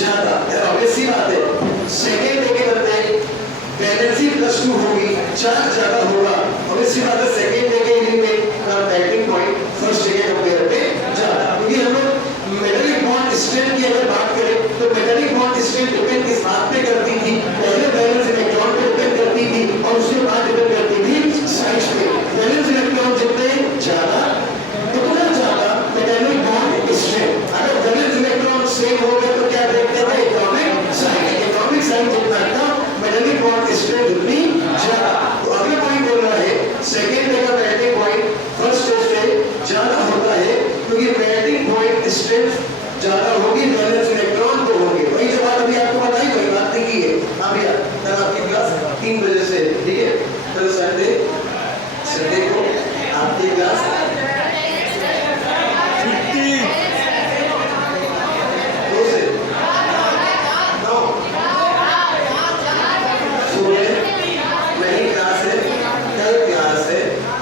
ज्यादा, ऑब्वियसली बात है। सेकेंड डे के बदले वैलेंसी +2 होगी, चार्ज ज्यादा होगा, ऑब्वियसली बात है। सेकेंड डे के में मेल्टिंग पॉइंट फर्स्ट डे के कंपेयर में ज्यादा, क्योंकि हम लोग मेटालिक बॉन्ड स्ट्रेंथ की अगर बात करें तो मेटालिक बॉन्ड स्ट्रेंथ डिपेंड किस बात पे करती थी? पहले वैलेंस इलेक्ट्रॉन पे डिपेंड करती थी और उसके बाद डिपेंड करती थी साइज पे। वैलेंस इलेक्ट्रॉन जितने ज्यादा उतना ज्यादा मेटालिक बॉन्ड स्ट्रेंथ। अगर वैलेंस इलेक्ट्रॉन सेम हो गए तो क्या देखते थे? Atomic size. एटॉमिक साइज जितना कम मेटालिक बॉन्ड स्ट्रेंथ उतनी ज्यादा। तो अगला पॉइंट बोल रहा है सेकेंड डे का मेल्टिंग पॉइंट फर्स्ट डे से ज्यादा होता है, क्योंकि मेल्टिंग पॉइंट स्ट्रेंथ ज्यादा होगी, वैलेंस इलेक्ट्रॉन तो होंगे। वही जो बात अभी आपको बताई वही बात नहीं की है। हाँ भैया, कल आपकी क्लास 3 बजे से, ठीक है? कल संडे को आपकी क्लास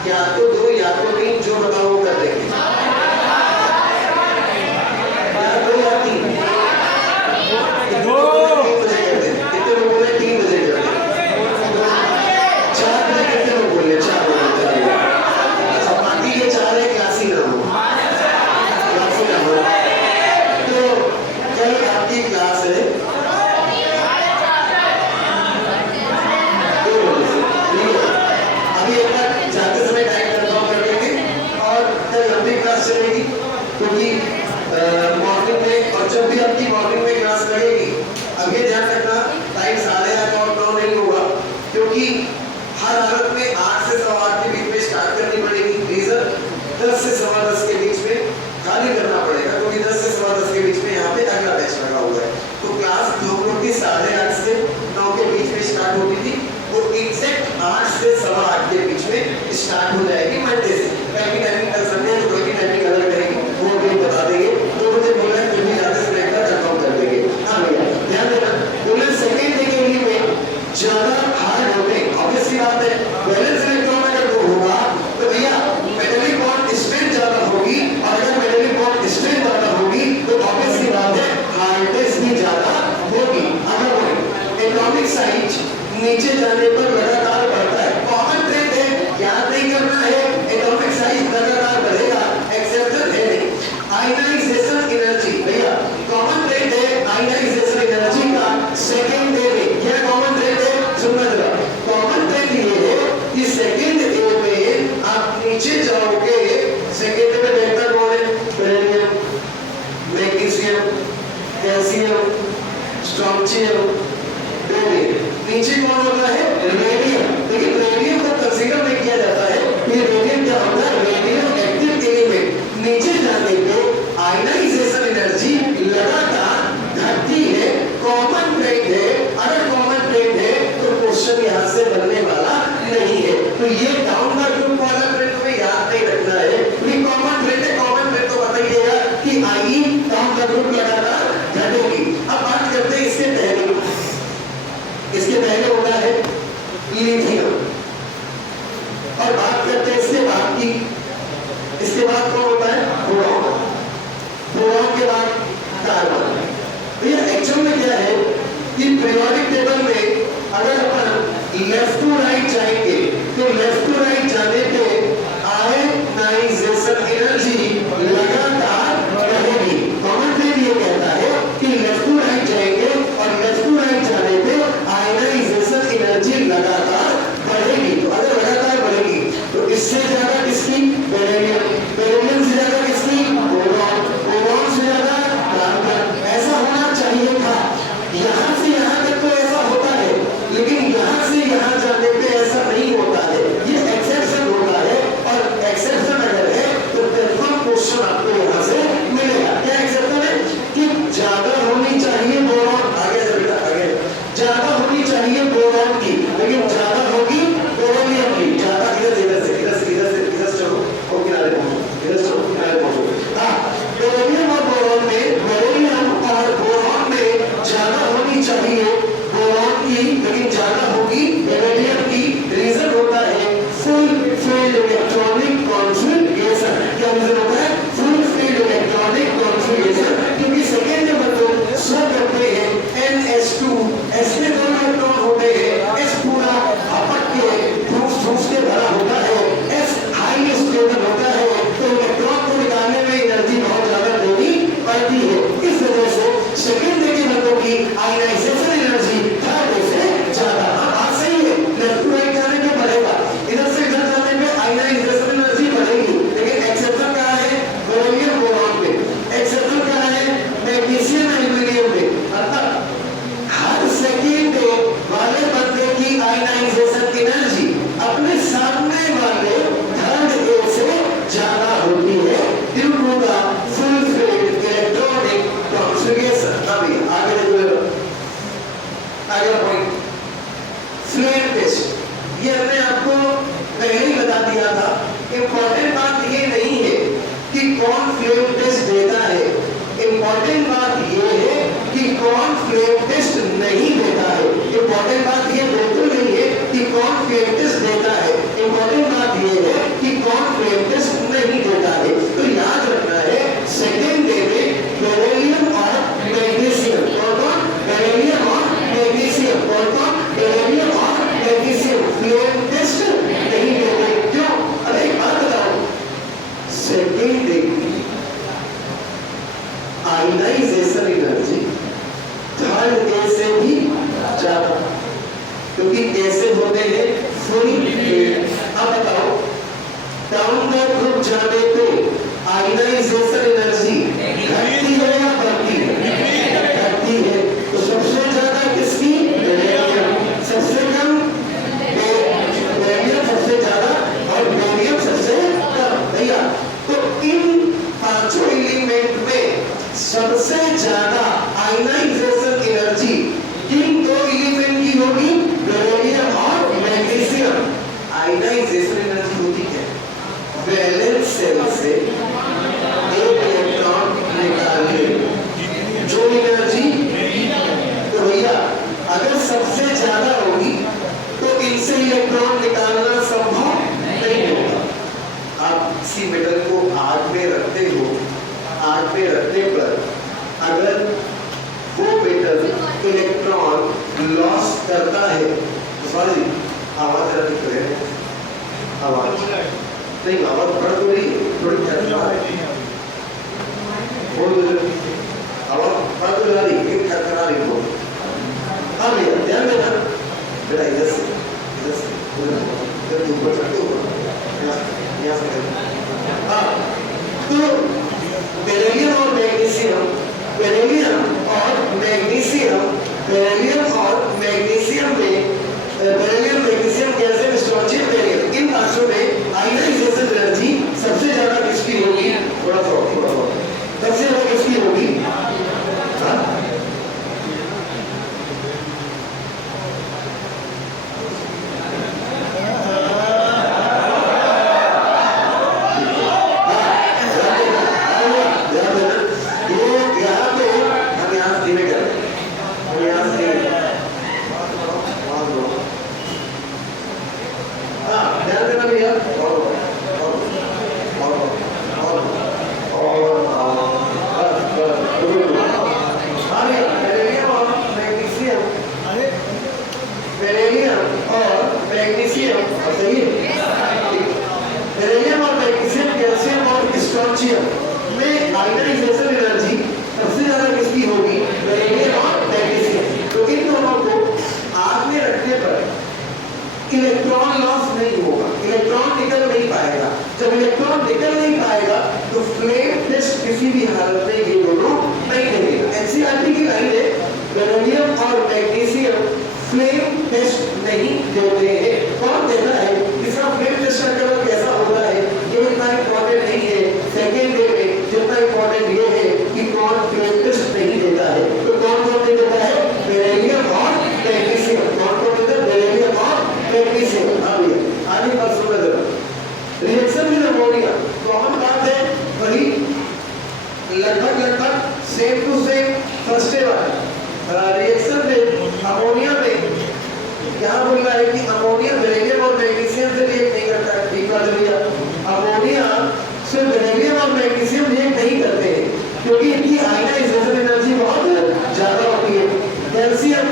या तो 2 या तो 3, जो बताओ वो कर देंगे। या 2 या 3, 3 बजे कर दें। कितने लोग बोले? 3 बजे कर दें। 4 बजे कितने लोग बोले? 4 बजे। अच्छा, बाकी ये 4 है क्लास ही ना हो, क्लास ही ना हो। तो कल आपकी क्लास है 2 बजे से, ठीक है? अभी एक बार जाते समय टाइम कंफर्म कर लेंगे और कल लंबी क्लास चलेगी, क्योंकि मॉर्निंग में, और जब भी आपकी मॉर्निंग में क्लास लगेगी, अब ये ध्यान रखना टाइम 8:30 और 9 नहीं होगा, क्योंकि हर हालत में 8 से 8:15 के बीच में स्टार्ट करनी पड़ेगी। रीजन 10 से 10:15 के बीच में खाली करना पड़ेगा, क्योंकि 10 से 10:15 के बीच में यहाँ पे अगला बैच लगा हुआ है। तो क्लास जो लोग की 8:30 से 9 के बीच में स्टार्ट होती थी, वो एग्जैक्ट 8 से 8:15 के बीच में स्टार्ट हो जाएगी मंडे से। कल की टाइमिंग कल संडे है, तो कल की टाइमिंग अलग रहेगी, वो भी बता देंगे। तो मुझे बोला है, फिर भी जाते समय एक बार कंफर्म कर देंगे। हाँ भैया, ध्यान देना। बोले सेकेंड डे के लिए में ज्यादा हार्ड होते, ऑब्वियसली बात है। वैलेंस इलेक्ट्रॉन अगर वो होगा तो भैया मेटालिक बॉन्ड स्ट्रेंथ ज्यादा होगी, और अगर मेटालिक बॉन्ड स्ट्रेंथ ज्यादा होगी तो ऑब्वियसली बात है हार्डनेस भी ज्यादा होगी। अगर वो एटॉमिक साइज नीचे जाने पर लगातार बढ़ता है, कॉमन ट्रेंड है, याद नहीं करना है। एटॉमिक साइज लगातार बढ़ेगा, एक्सेप्शन है नहीं। आयनाइजेशन एनर्जी, भैया कॉमन ट्रेंड है आयनाइजेशन एनर्जी का सेकेंड डे में। क्या कॉमन ट्रेंड है? सुनना जरा। कॉमन ट्रेंड ये है कि सेकेंड डे में आप नीचे जाओगे, सेकेंड डे में बेहतर कौन है? बेरिलियम, मैग्नीशियम, कैल्शियम, स्ट्रोंशियम, नीचे कौन होता है? रेडियम। लेकिन रेडियम को कंसीडर नहीं किया जाता है। ये रेडियम क्या होता है? Radio active element. नीचे जाने पे आयनाइजेशन एनर्जी लगातार घटती है, कॉमन ट्रेंड है। अगर कॉमन ट्रेंड है तो क्वेश्चन यहाँ से बनने वाला नहीं है। तो ये डाउन द ग्रुप वाला ट्रेंड तुम्हें याद नहीं रखना है। ये कॉमन ट्रेंड है, कॉमन ट्रेंड तो बताइएगा कि आई डाउन द ग्रुप लगातार घटेगी। अब बात करते हैं इसके पहले। इसके पहले होता है लिथियम, और बात करते हैं इसके बाद की। इसके बाद कौन होता है? बोरॉन। बोरॉन के बाद कार्बन। तो ये एक्चुअल में क्या है कि पीरियोडिक टेबल में अगर अपन लेफ्ट टू राइट जाएंगे तो लेफ्ट टू राइट जाने पे आयनाइजेशन एनर्जी लगातार बढ़ेगी। कॉमन ट्रेंड ये कहता है कि लेफ्ट टू राइट जाएंगे और लेफ्ट टू राइट जाने पे आयनाइजेशन एनर्जी लगातार बढ़ेगी। तो अगर लगातार बढ़ेगी तो इससे ज्यादा किसकी? बेरिलियम। बेरिलियम से ज्यादा किसकी? बोरॉन। बोरॉन से ज्यादा कार्बन। ऐसा होना चाहिए था। यहाँ से यहाँ तक तो ऐसा होता है, लेकिन यहाँ से यहाँ जाने पे ऐसा नहीं होता है। ये एक्सेप्शन होता है। हाँ भैया आगे देखो, आगे पॉइंट फ्लेम टेस्ट। ये हमने आपको पहले ही बता दिया था। इंपॉर्टेंट बात ये नहीं है कि कौन फ्लेम टेस्ट देता है, इंपॉर्टेंट बात ये है कि कौन फ्लेम टेस्ट नहीं देता है। इंपॉर्टेंट बात ये बिल्कुल नहीं है कि कौन फ्लेम टेस्ट देता है, इंपॉर्टेंट बात ये है कि कौन फ्लेम टेस्ट नहीं देता है। तो याद रखना है सेकेंड डे में बेरिलियम और मैग्नीशियम, कौन बेरिलियम और मैग्नीशियम, कौन बेरिलियम और मैग्नीशियम फ्लेम टेस्ट नहीं देते। क्यों? अरे एक बात बताओ, second day ionization energy third day से भी ज्यादा, क्योंकि कैसे होते हैं फुल फ्लेम। अब बताओ डाउन द ग्रुप जाने पे आयनाइजेशन एनर्जी घटती है या बढ़ती है? घटती है। तो सबसे ज्यादा किसकी? बेरिलियम। सबसे कम बेरिलियम, सबसे ज्यादा और बेरिलियम सबसे कम। भैया तो इन पांचों एलिमेंट में सबसे ज्यादा आयनाइजेशन एनर्जी किन दो एलिमेंट की होगी? बेरिलियम और मैग्नीशियम। आयनाइजेशन एनर्जी होती है वैलेंस सेल से एक इलेक्ट्रॉन निकालने जो एनर्जी, तो भैया अगर सबसे ज्यादा होगी तो इनसे इलेक्ट्रॉन निकालना संभव नहीं होगा। आप किसी मेटल को आग में रखते हो, आग में रखने पर अगर वो मेटल इलेक्ट्रॉन लॉस करता है, सॉरी आवाज रखते हैं, आवाज नहीं, आवाज बढ़ तो रही है, थोड़ी आवाज बढ़ तो रही है, एक खतरा रही हो। हाँ भैया ध्यान देना बेटा, इधर से ऊपर चढ़ते हो, यहाँ से। हाँ तो बेरिलियम और मैग्नीशियम, बेरिलियम और मैग्नीशियम, बेरिलियम और मैग्नीशियम में beryllium, magnesium, calcium, strontium, beryllium, इन पांचों में आयनाइजेशन एनर्जी सबसे ज्यादा किसकी होगी? थोड़ा सबसे ज्यादा किसकी होगी? इलेक्ट्रॉन लॉस नहीं होगा, इलेक्ट्रॉन निकल नहीं पाएगा। जब इलेक्ट्रॉन निकल नहीं पाएगा तो फ्लेम टेस्ट किसी भी हालत में ये दोनों नहीं देंगे। एनसीईआरटी की लाइन है बेरिलियम और मैग्नीशियम फ्लेम टेस्ट नहीं देते हैं। कौन देता है? इसका फ्लेम टेस्ट का कैसा होता है ये इतना इंपॉर्टेंट नहीं है। सेकेंड डे में जितना इंपॉर्टेंट ये है कि कौन फ्लेम टेस्ट नहीं देता है। तो कौन कौन देता है? बेरिलियम और मैग्नीशियम। कौन कौन देता है? बेरिलियम और मैग्नीशियम। हाँ भैया आगे बात सुन जरा। रिएक्शन विद अमोनिया कॉमन बात है, वही लगभग same to same first day वाला रिएक्शन में अमोनिया में यहाँ बोल रहा है कि अमोनिया बेरिलियम और मैग्नीशियम से रिएक्ट नहीं करता है। ठीक बात है भैया, अमोनिया से बेरिलियम और मैग्नीशियम रिएक्ट नहीं करते हैं क्योंकि इनकी आयनाइजेशन एनर्जी बहुत ज्यादा होती है। कैल्शियम,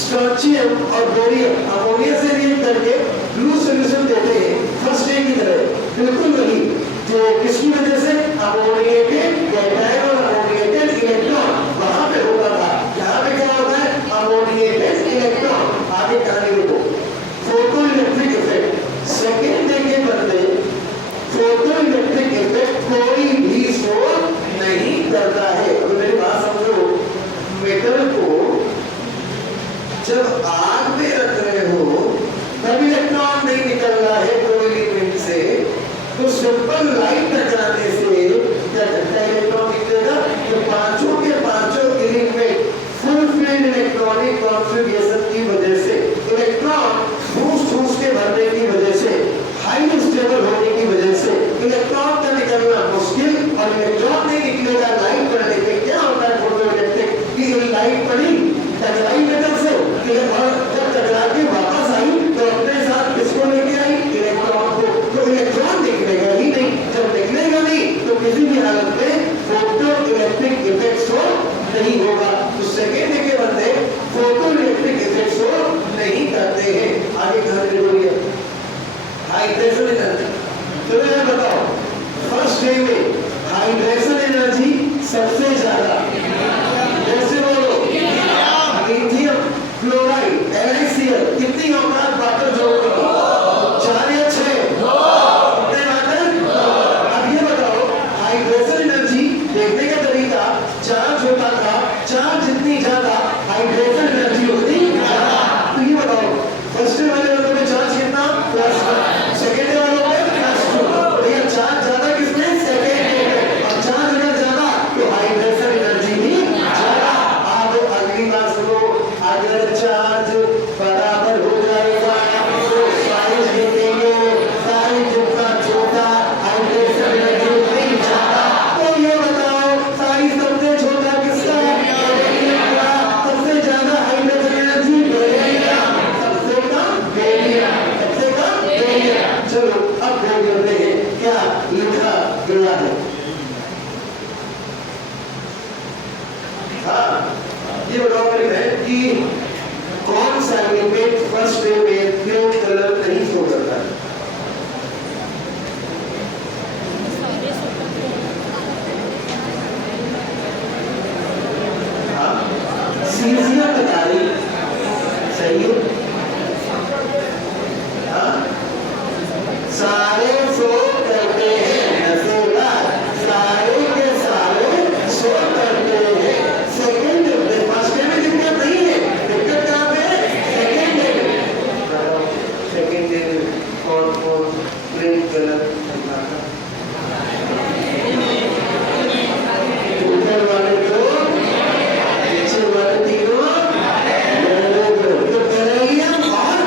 स्ट्रोंशियम और बेरियम अमोनिया से रिएक्ट करके ब्लू सॉल्यूशन देते हैं फर्स्ट डे की तरह। बिल्कुल वही जो किसकी वजह से? अमोनिएटेड कैटायन और अमोनिएटेड इलेक्ट्रॉन वहां पे होता था। यहाँ पे क्या होता है? Ammoniated electron. आगे कहानी देखो, photo electric effect second day के बदले फोटो इलेक्ट्रिक इफेक्ट कोई भी शो नहीं करता है। अब मेरी बात समझो, मेटल को जब आग में रख रहे हो तब इलेक्ट्रॉन नहीं निकल रहा है कोई एलिमेंट से, तो सिंपल लाइट टकराने से क्या करता है? इलेक्ट्रॉन निकलेगा। तो पांचों के पांचों एलिमेंट लाइट पड़ी, टकराई मेटल से, और जब टकरा के वापस आई तो अपने साथ किसको लेके आई? इलेक्ट्रॉन को। तो इलेक्ट्रॉन निकलेगा ही नहीं, जब निकलेगा नहीं तो किसी भी हालत में फोटो इलेक्ट्रिक इफेक्ट शो नहीं होगा। तो सेकेंड के बंदे फोटो इलेक्ट्रिक इफेक्ट शो नहीं करते हैं। आगे कहानी बोलिए। हाइड्रेशन एनर्जी, तो मैं बताओ फर्स्ट डे में हाइड्रेशन एनर्जी सबसे ज्यादा कैसे बोलो? लिथियम क्लोराइड NaCl कितनी औकात वाटर जोड़ने की? 4 या 6? कितने वाटर? अब ये बताओ हाइड्रेशन एनर्जी देखने का तरीका, चार्ज होता था, चार्ज जितनी ज्यादा हाइड्रेशन एनर्जी उतनी ज्यादा। तो ये बताओ फर्स्ट डे वाले वालों में चार्ज कितना? +1, सेकेंड डे वालों में +2। तो ये चार्ज ज्यादा किसमें? सेकेंड डे में। और चार्ज अगर ज्यादा तो हाइड्रेशन एनर्जी भी ज्यादा। अब अगली बात सुनो, अगर चार्ज बराबर हो जाएगा तो साइज देखेंगे, साइज जितना छोटा हाइड्रेशन एनर्जी उतनी ज्यादा। तो ये बताओ साइज सबसे छोटा किसका? बेरिलियम का। सबसे ज्यादा हाइड्रेशन एनर्जी बेरिलियम, सबसे कम बेरिलियम, सबसे कम बेरिलियम। चलो अब देख लेते हैं क्या लिखा गया है। हाँ, ये बताओ मेरे कि कौन सा एलिमेंट फर्स्ट डे में प्योर कलर नहीं शो करता है? हाँ, सीजियम बता रही सही है। हाँ, सारे शो करते हैं, नशेबाज सारे के सारे शो करते हैं। सेकेंड फर्स्ट डे में दिक्कत नहीं है, दिक्कत कहाँ पे है? सेकेंड डे में। सेकेंड डे में कौन कौन ग्रीन कलर ऊपर वाले दो, पीछे वाले तीनों बेरिलियम और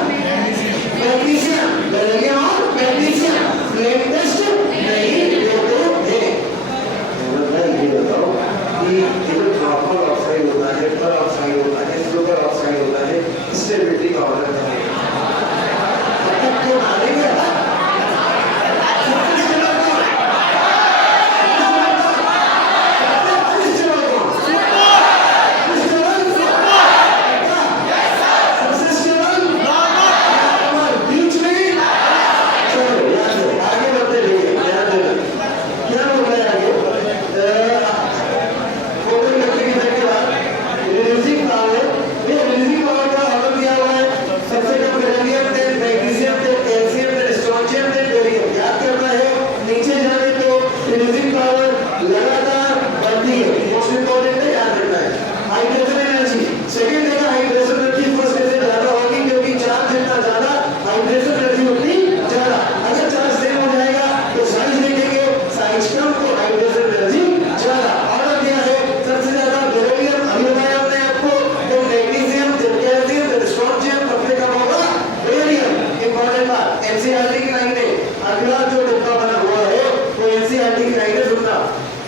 मैग्नीशियम, बेरिलियम और मैग्नीशियम फ्लेम टेस्ट नहीं देते हैं। ये बताओ कि जो कॉपर ऑक्साइड होता है, पर ऑक्साइड होता है, सुपर ऑक्साइड होता है, स्टेबिलिटी का ऑर्डर है। क्यों मारेंगे?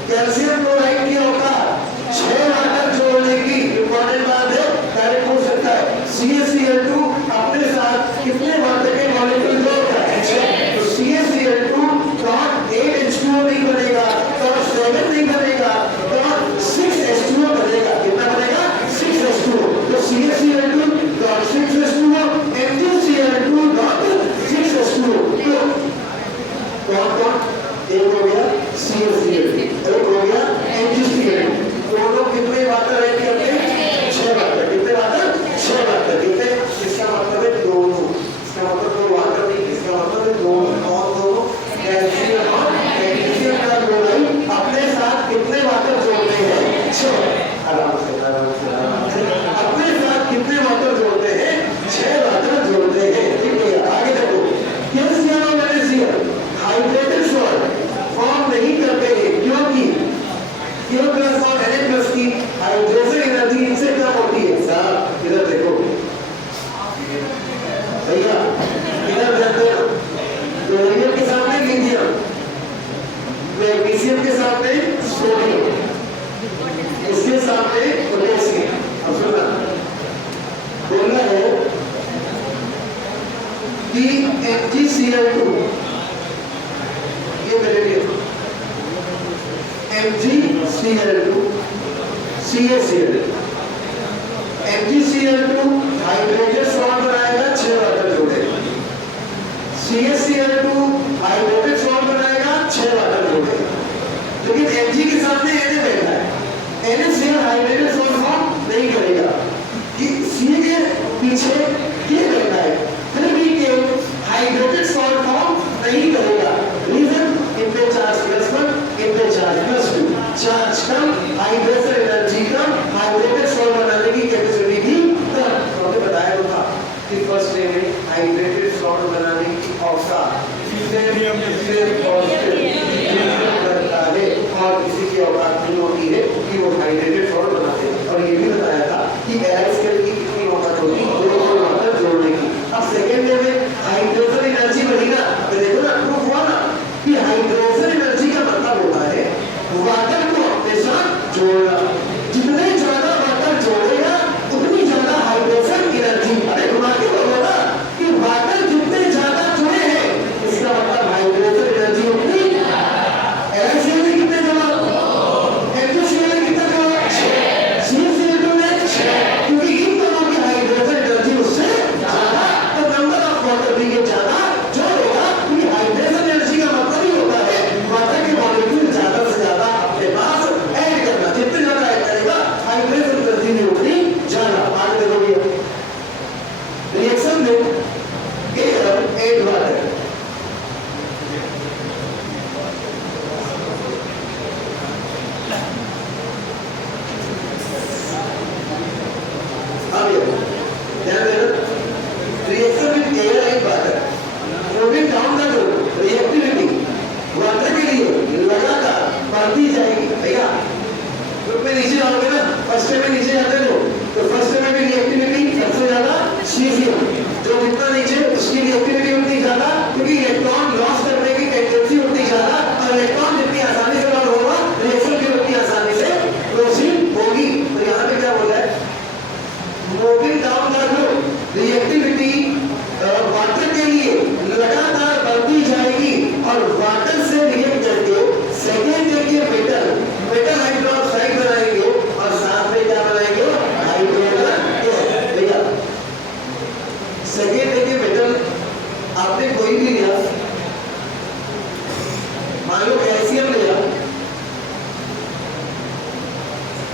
कैल्शियम क्लोराइड की औकात 6 वाटर जोड़ने की इंपॉर्टेंट बात है, डायरेक्ट पूछ सकता है। CaCl2 अपने साथ कितने वाटर के मॉलिक्यूल जोड़ता है? 6। तो CaCl2 डॉट 8H2O नहीं बनेगा, डॉट 7 नहीं बनेगा, डॉट 6H2O बनेगा। कितना बनेगा? 6H2O। तो CaCl2 dot 6H2O, MgCl2 dot 6H2O। तो कौन एक हो गया CaCl2, एक हो गया MgCl2। दोनों कितने वाटर ऐड करते हैं? 6 वाटर। कितने वाटर? 6 वाटर। कितने? इसका मतलब है दोनों, इसका मतलब दो वाटर नहीं, इसका मतलब है दोनों। और दोनों कैल्शियम और मैग्नीशियम का क्लोराइड अपने साथ कितने वाटर जोड़ते हैं? 6। आराम से अपने साथ कितने वाटर जोड़ते हैं? 6 वाटर जोड़ते हैं। ठीक है, आगे देखो। कैल्शियम और मैग्नीशियम हाइड्रेटेड सॉल्ट फॉर्म नहीं करते हैं क्योंकि Q+ और Na+ की हाइड्रेशन एनर्जी इनसे कम होती है। साहब इधर देखो भैया, इधर देखो, क्लोरीन के सामने लिथियम, मैग्नीशियम के सामने सोडियम, इसके सामने पोटेशियम। Cl2 ये beryllium, MgCl2 CaCl, MgCl2 hydrated salt बनाएगा 6 वाटर जोड़े, CaCl2 हाइड्रेटेड सॉल्ट बनाएगा 6 वाटर जोड़े, लेकिन Mg के सामने Na बैठा है, NaCl हाइड्रेटेड सॉल्ट फॉर्म नहीं करेगा कि C के पीछे ये बैठा है, फिर भी के हाइड्रेटेड सॉल्ट फॉर्म नहीं करेगा। रीजन इन पे चार्ज +1, इन पे चार्ज +2, चार्ज कम, हाइड्रेशन एनर्जी कम, हाइड्रेटेड सॉल्ट बनाने की कैपेसिटी भी कम। तो हमने बताया तो था कि फर्स्ट डे में हाइड्रेटेड सॉल्ट बनाने की औकात फिर करता है और किसी की औकात नहीं होती है कि वो हाइड्रेटेड सॉल्ट बनाते हैं। और ये भी बताया था कि एराइस्केल की कितनी औकात होती है, दो वाटर जोड़ने की। अब सेकेंड डे में हाइड्रेशन एनर्जी बढ़ी ना, तो देखो ना प्रूफ हुआ ना कि हाइड्रेशन एनर्जी का मतलब होता है वाटर को अपने साथ जोड़ना, जितने ज्यादा वाटर जोड़ेगा उतनी ज्यादा हाइड्रेशन एनर्जी। अरे घुमा के बोलो ना कि वाटर जितने ज्यादा जुड़े हैं इसका मतलब हाइड्रेशन एनर्जी उतनी। एराइस्केल में कितने जमा, MgCl में कितना जमा, CaCl2 में 6, क्योंकि इन दोनों की हाइड्रेशन एनर्जी उससे ज्यादा, तो नंबर ऑफ वाटर भी ये ज्यादा जोड़ेगा, क्योंकि हाइड्रेशन एनर्जी का मतलब ही होता है वाटर के मॉलिक्यूल ज्यादा से ज्यादा अपने पास ऐड करना, जितने ज्यादा ऐड करेगा हाइड्रेशन एनर्जी भी उतनी ज्यादा। आगे देखोगे रिएक्शन में air and water, reaction with air and water, moving down the road, reactivity water के लिए लगातार बढ़ती जाएगी। भैया ग्रुप में नीचे आओगे ना, फर्स्ट डे में नीचे जाते हो तो फर्स्ट डे में भी रिएक्टिविटी सबसे ज्यादा सीजियम, जो जितना नीचे उसकी रिएक्टिविटी उतनी ज्यादा, क्योंकि इलेक्ट्रॉन लॉस करने की टेंडेंसी उतनी ज्यादा, और इलेक्ट्रॉन जितनी आसानी से लॉस होगा रिएक्शन भी उतनी आसानी से प्रोसीड होगी। तो यहाँ पे क्या बोला है, moving down the road, reactivity water के लिए लगातार बढ़ती जाएगी और वाटर से रिएक्ट करके सेकेंड डे के मेटल हाइड्रोक्साइड बनाएंगे और साथ में क्या बनाएंगे, हाइड्रोजन गैस। भैया सेकेंड डे के मेटल आपने कोई भी लिया, मान लो कैल्शियम लिया,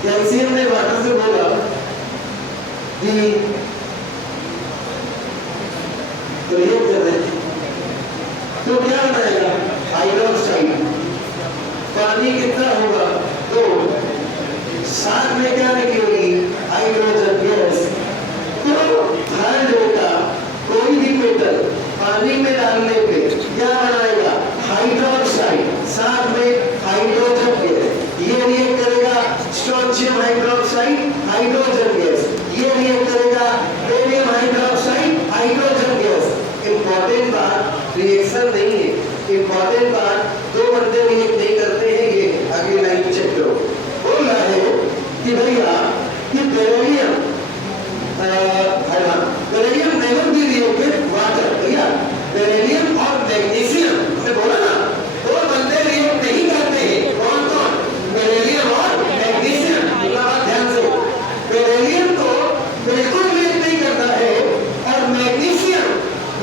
कैल्शियम ने वाटर से बोला कि तो रिएक्ट कर रहे हैं, तो क्या बनाएगा, हाइड्रोक्साइड। पानी कितना होगा, 2, साथ में क्या निकलेगी, हाइड्रोजन गैस। तो हर डेटा कोई भी मेटल पानी में डालने पे क्या बनाएगा, हाइड्रोक्साइड, साथ में हाइड्रोजन गैस। ये रिएक्ट करेगा स्ट्रोंशियम हाइड्रोक्साइड, हाइड्रोजन गैस, ये रिएक्ट करेगा barium hydroxide, hydrogen gas. Important बात रिएक्शन नहीं है, इंपॉर्टेंट बात दो बंदे रिएक्ट नहीं करते हैं। ये अगली लाइन चेक करो, बोल रहा है कि भैया कि beryllium beryllium never be react with water. भैया बेरिलियम और मैग्नीशियम हमने बोला ना, दो बंदे रिएक्ट नहीं करते हैं, कौन कौन, बेरिलियम और मैग्नीशियम। ध्यान से, बेरिलियम तो बिल्कुल रिएक्ट नहीं करता है और मैग्नीशियम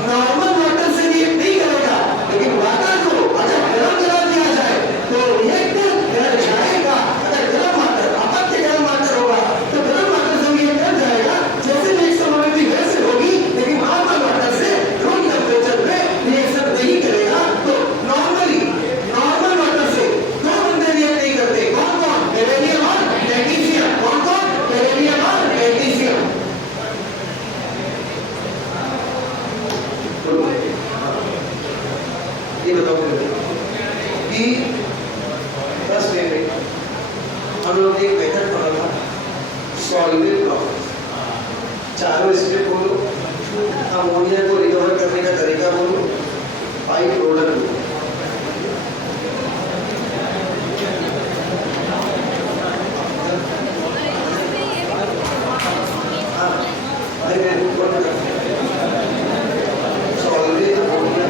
नॉर्मल वाटर से रिएक्ट नहीं करेगा, लेकिन वाटर को अगर गर्म करा दिया जाए तो रिएक्ट कर जाएगा। अगर गर्म वाटर, अपत्य गर्म वाटर होगा तो गर्म वाटर से रिएक्ट कर जाएगा, जैसे नेक्स्ट समय भी वैसे होगी, लेकिन नॉर्मल वाटर से रूम टेम्परेचर पे रिएक्शन नहीं करेगा। तो नॉर्मली नॉर्मल वाटर से दो बंदे रिएक्ट नहीं करते, कौन कौन, बेरिलियम और मैग्नीशियम। कौन कौन, बेरिलियम और मैग्नीशियम। ये बताओ कि फर्स्ट डे में हम लोग एक मेथड पढ़ा था, सॉल्वेंट प्रोसेस। चारों स्टेप बोलो, अमोनिया को रिकवर करने का तरीका बोलो, पाइप रोलर बोलो। सॉल्वेंट अमोनिया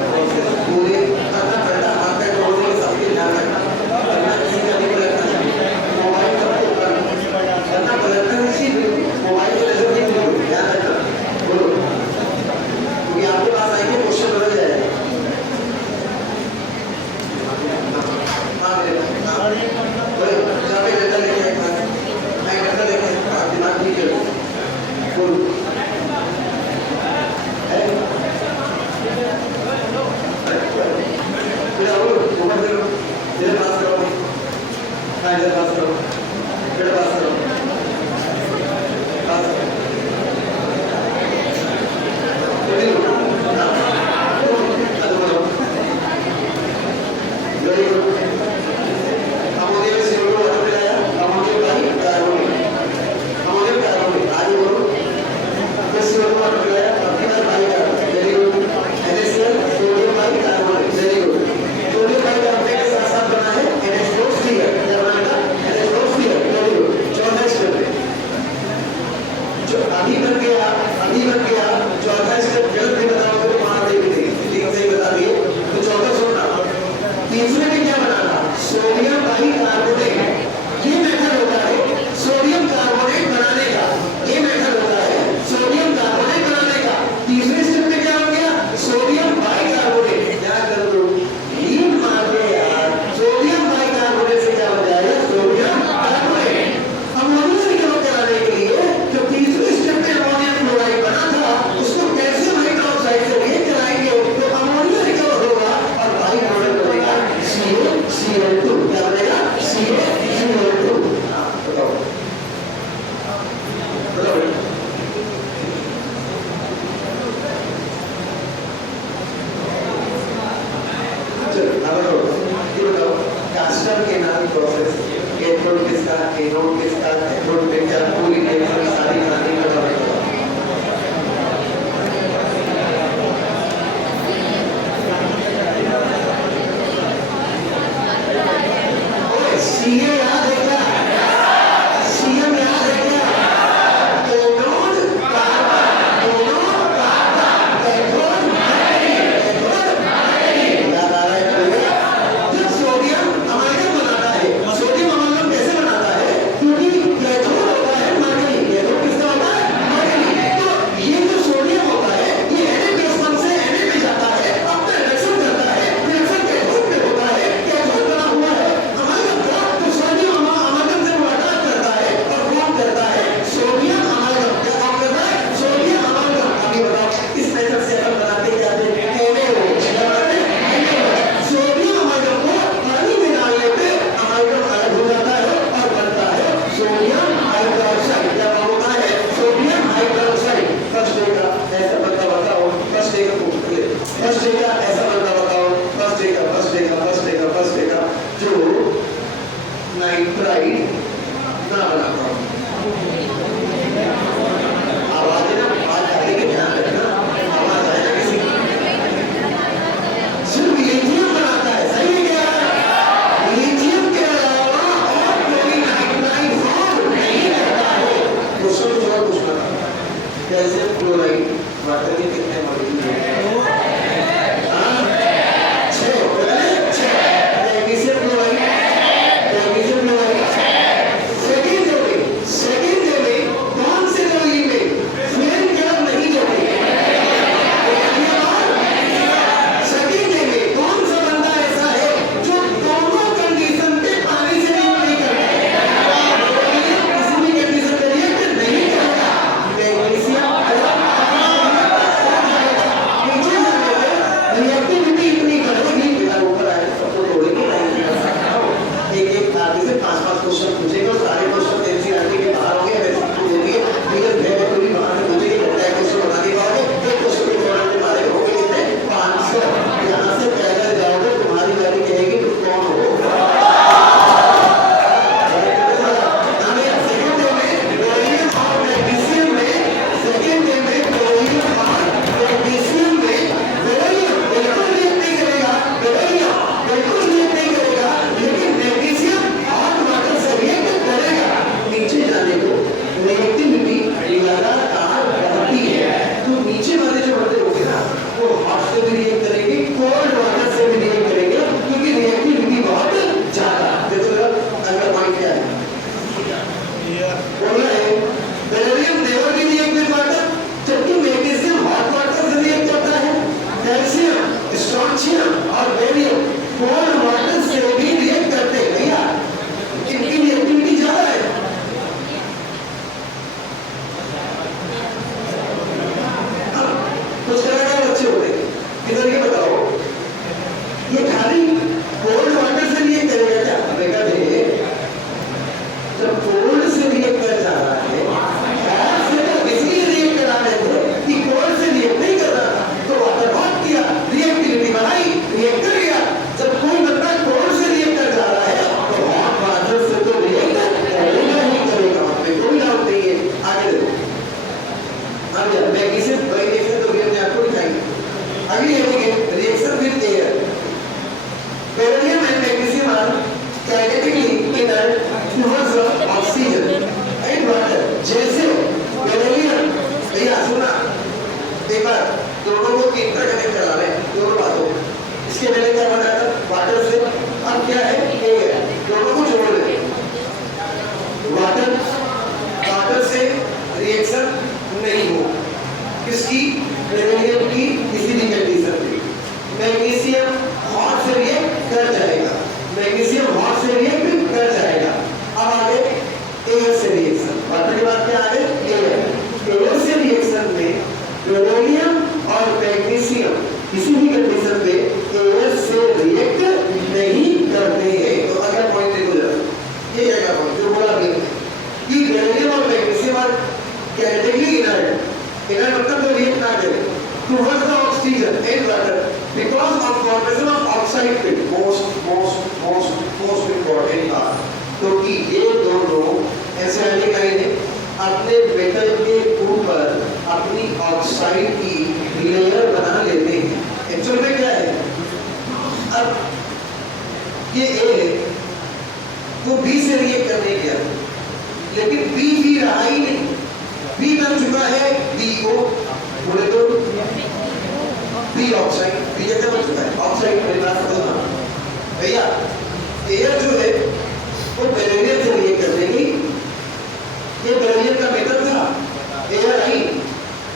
जो अभी बन गया चौथा स्टेप गलत नहीं बताओगे तो मार देंगे, ठीक सही बता दिए। तो चौथा सुनना, तीसरे में क्या बना था, सोडियम बाइकार्बोनेट, ये मेथड होता है सोडियम कार्बोनेट बनाने का, ये मेथड होता है सोडियम कार्बोनेट बनाने का। तीसरे स्टेप में क्या हो गया, सोडियम बाइकार्बोनेट, क्या कर दो हीट मार दे यार, सोडियम बाइकार्बोनेट से क्या हो जाएगा, सोडियम कार्बोनेट। अमोनिया रिकवर कराने के लिए जो तीसरे स्टेप में अमोनियम क्लोराइड बना था उसको कैल्शियम हाइड्रोक्साइड से रिएक्ट कराएंगे तो अमोनिया रिकवर होगा और बाई प्रोडक्ट बनेगा CaCl2, क्या बनेगा, CaCl2। बताओ बताओ कास्टर के नाम प्रोसेस, कैथोड किसका, एनोड किसका, कैथोड में क्या पूरी सारी कहानी बताओ। सीए याद है क्या, सीएम याद है क्या, anode carbon, anode carbon, cathode magnesium, याद आ रहा है। जब सोडियम अमाइड बनाता है, सोडियम अमाइड कैसे बनाता है, क्योंकि कैथोड होता है मैग्नीशियम, कैथोड किसका होता है, मैग्नीशियम। तो ये जो सोडियम होता है ये Na+1 से Na में जाता है, अपना रिएक्शन करता है, रिएक्शन कैथोड में होता है, कैथोड बना हुआ है अमाइड का, तो सोडियम अमाइड से वो अटैक करता है और फॉर्म करता है सोडियम अमाइड, क्या फॉर्म करता है, सोडियम अमाइड। अभी बताओ इस मेथड से अपन बनाते क्या थे, NaOH, क्या बनाते हैं, NaOH। सोडियम अमाइड को पानी में डालने पे अमाइड अलग हो जाता है और बनता है सोडियम हाइड्रोक्साइड, क्या होता है, सोडियम हाइड्रोक्साइड। फर्स्ट डे का ऐसा बनता बताओ, फर्स्ट डे का फर्स्ट डे का ऐसा बनता बताओ, फर्स्ट डे का जो नाइट्राइड ना बना पाओ, आवाज है ना, आवाज आगे के ध्यान रखना, आवाज आए ना किसी सिर्फ लिथियम बनाता है, सही है क्या, लिथियम के अलावा और कोई नाइट्राइड फॉर्म नहीं करता है। क्वेश्चन थोड़ा पूछना था, कैल्शियम क्लोराइड वाटर के कितने मॉलिक्यूल हैं, इधर ये इसके पहले क्या बना था वाटर से, अब क्या है एयर, दोनों को जोड़ लें। वाटर वाटर से रिएक्शन नहीं हो, किसकी बेरिलियम की किसी भी कंडीशन में। मैग्नीशियम हॉट से रिएक्ट कर जाएगा, मैग्नीशियम हॉट से रिएक्ट कर जाएगा। अब आगे एयर से रिएक्शन, वाटर के बाद क्या आगे एयर। एयर से रिएक्शन में बेरिलियम और मैग्नीशियम किसी भी कंडीशन पे एयर से रिएक्ट नहीं करते हैं। तो अगला पॉइंट देखो जरा, ये क्या पॉइंट जो बोला अभी कि बेरिलियम और magnesium are category inert, inert मतलब तो रिएक्ट ना करे towards the oxygen and water because of formation of oxide field, most important part। तो कि ये दोनों ऐसे एल्डिहाइड है अपने मेटल के ऊपर अपनी ऑक्साइड की लेयर बना लेते हैं। एक्चुअल में क्या है, अब ये ए है वो बी से रिएक्ट करने गया, लेकिन बी रहा ही नहीं, बी बन चुका है BO, बोले तो बी ऑक्साइड, बी कैसे बन चुका है ऑक्साइड। मेरे पास बताना भैया, एयर जो है वो बेरिलियम से रिएक्ट कर देगी, ये बेरिलियम का मेटल था, एयर आई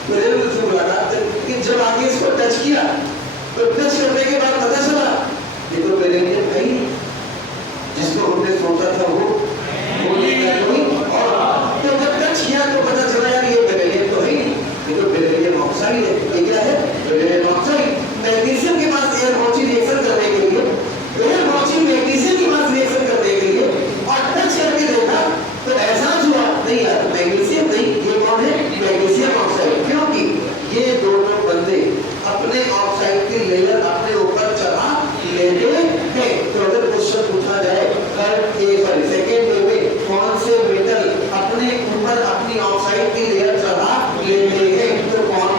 बेरिलियम से लगा, लेकिन जब आगे इसको टच किया तो टच करने के बाद पता चला ये तो बेरिलियम है ही, जिसको हमने सोचा था वो नहीं, और तो जब टच किया तो पता चला यार ये बेरिलियम तो है ही, ये तो बेरिलियम ऑक्साइड है। ये क्या है बेरिलियम ऑक्साइड। मैग्नीशियम के पास एयर पहुंची रिएक्शन करने के लिए, एयर पहुंची मैग्नीशियम के पास रिएक्शन करने के लिए और टच करके देखा तो एहसास हुआ नहीं यार मैग्नीशियम नहीं, ये कौन है मैग्नीशियम ऑक्साइड, क्योंकि ये दोनों बंदे अपने ऑक्साइड की लेयर अपने ऊपर चढ़ा लेते हैं। तो अगर क्वेश्चन पूछा जाए कल सेकेंड वे में कौन से मेटल अपने ऊपर अपनी ऑक्साइड की लेयर चढ़ा लेते हैं, तो कौन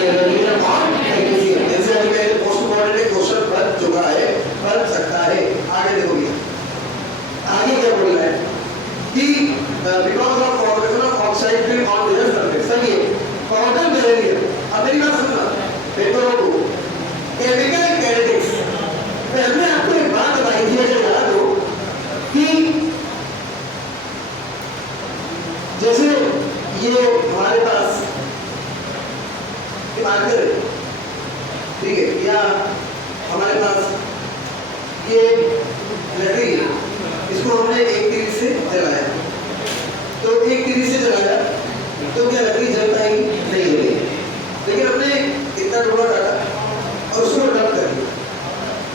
बेरिलियम और मैग्नीशियम। जैसे अभी मेरे मोस्ट इंपॉर्टेंट क्वेश्चन बन चुका है, बन सकता है। आगे देखो भैया, आगे क्या बोल रहा है कि because of formation of oxide film on their surface. सही है, पाउडर बेरिलियम। अब मेरी बात सुनना, पेपर को केमिकल कैनेटिक्स में हमने आपको एक बात बताई थी, अगर याद हो कि जैसे ये हमारे पास मार्कर है, ठीक है, या हमारे पास ये लकड़ी है, इसको हमने एक तीर से जलाया, तो एक तीर से जलाया तो क्या लकड़ी जलता ही नहीं जलेगी, लेकिन हमने इतना टुकड़ा काटा और उसको रब कर दिया,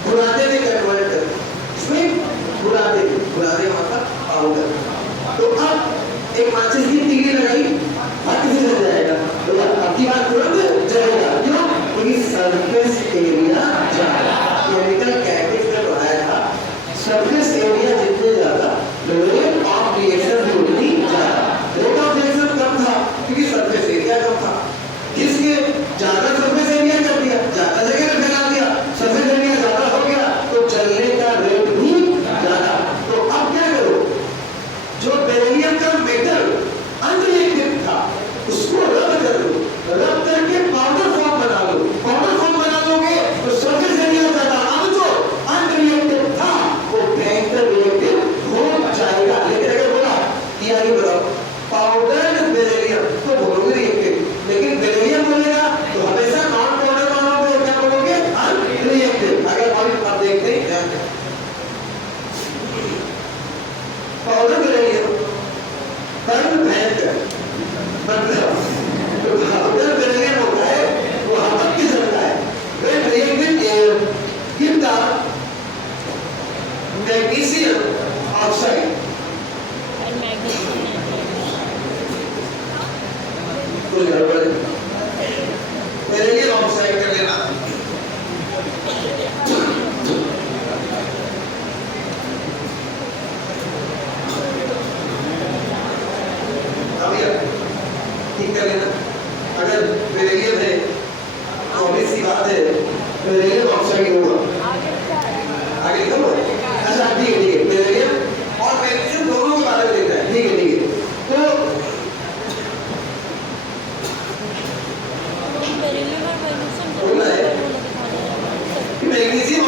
बुरादे में कन्वर्ट कर दिया, इसमें बुरादे मतलब पाउडर। तो अब एक माचिस की तीली लगाई, किसी जल जाएगा, तो आपकी बात तुरंत जलेगा, क्यों? क्योंकि सरफेस एरिया ज्यादा, केमिकल कैनेटिक्स में पढ़ाया था, सरफेस एरिया जितने ज्यादा रेट ऑफ रिएक्शन भी उतनी ज्यादा। रेट ऑफ रिएक्शन कम था क्योंकि सरफेस एरिया कम था, जिसके ज्यादा सरफेस एरिया कर दिया, ज्यादा जगह में फैला दिया, सरफेस एरिया ज्यादा हो गया तो जलने का रेट भी ज्यादा। तो अब क्या करो, जो बेरिलियम का मेटल अनरिएक्टिव था उसको रब कर दो, रब करके पाउडर फॉर्म बना लो, पाउडर फॉर्म बना लोगे तो सरफेस एरिया ज्यादा, अब जो अनरिएक्टिव था वो भयंकर रिएक्टिव हो जाएगा। लेकिन अगर बोला कि आगे बताओ पाउडर बेरिलियम तो बोलोगे रिएक्टिव, लेकिन बेरिलियम बोलेगा तो हमेशा नॉन पाउडर मानोगे, क्या बोलोगे अनरिएक्टिव। अगर पॉइंट आप देखते हैं पाउडर बेरिलियम कर्म भयंकर, मतलब पाउडर बेरिलियम होता है वो हवा की जलता है, when reacted air give the magnesium oxide, कुछ गड़बड़ बेरिलियम ऑक्साइड कर लेना। ठीक कर लेना, अगर बेरिलियम है तो obvious सी बात है बेरिलियम ऑक्साइड होगा। आगे लिखो, अच्छा ठीक है, बेरिलियम और मैग्नीशियम दोनों के बारे में देख रहा है, ठीक है। तो मैग्नीशियम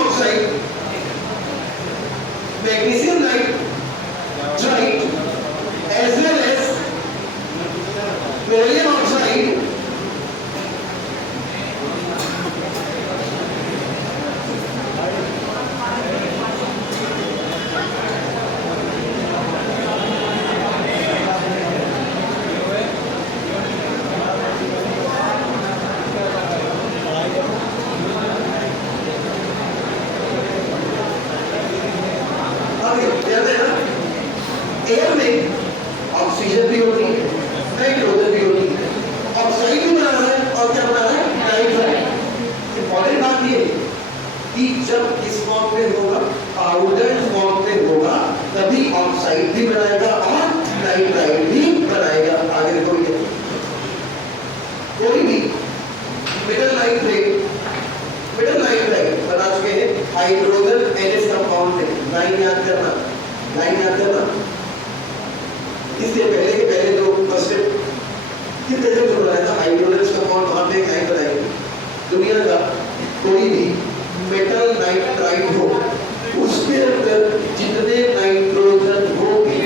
से जुड़ रहा है ना, हाइड्रोजन का बॉन्ड वहां पे लाइन बनाएंगे। दुनिया का कोई भी मेटल नाइट्राइड हो, उसके अंदर जितने नाइट्रोजन होंगे